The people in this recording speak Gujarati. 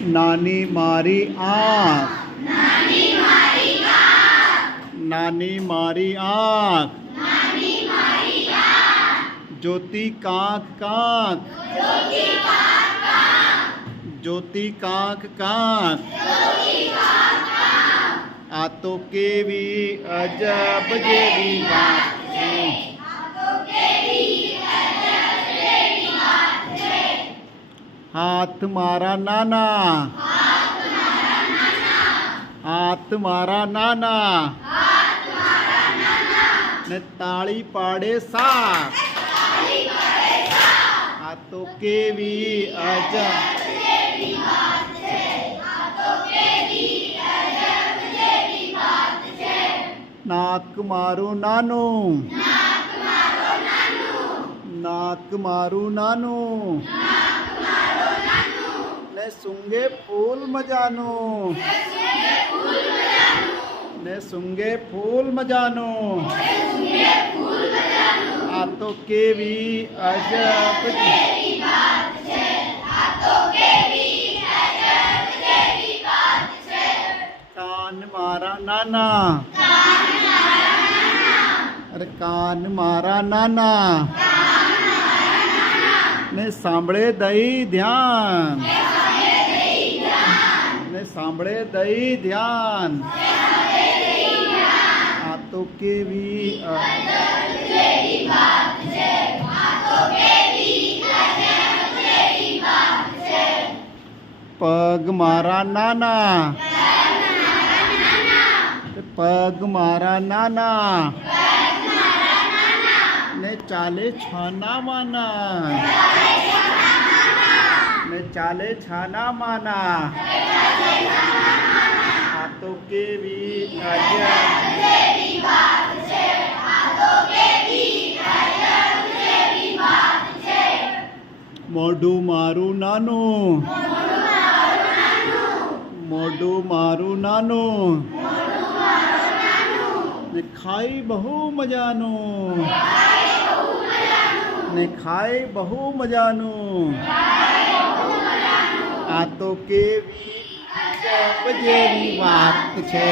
નાની મારી આંખ, નાની મારી આંખ, જ્યોતિ કાંક કાંક, જ્યોતિ કાંક કાંક, આ તો કેવી અજબ જેવી વાત છે. હાથ મારા નાના, હાથ મારા નાના, ને તાળી પાડે સાપ, આ તો કેવી અજબ. નાક મારું નાનું, નાક મારું નાનું, ને સૂંઘે ફૂલ મજાનું, ને સૂંઘે ફૂલ મજાનું, આ તો કેવી અજબ. કાન મારા નાના, અરે કાન મારા નાના, ને સાંભળે દઈ ધ્યાન, ને સાંભળે દઈ ધ્યાન, આ તો કેવી. પગ મારા નાના, પગ મારા નાના, ને ચાલે છાના માના, ને ચાલે છાના માના, આ તો કેવી અજબ. મોઢું મારું નાનું, મોઢું મારું નાનું, ને ખાઈ બહુ મજાનું, ને ખાઈ બહુ મજાનું, આ તો કેવી અજબ જેવી વાત છે.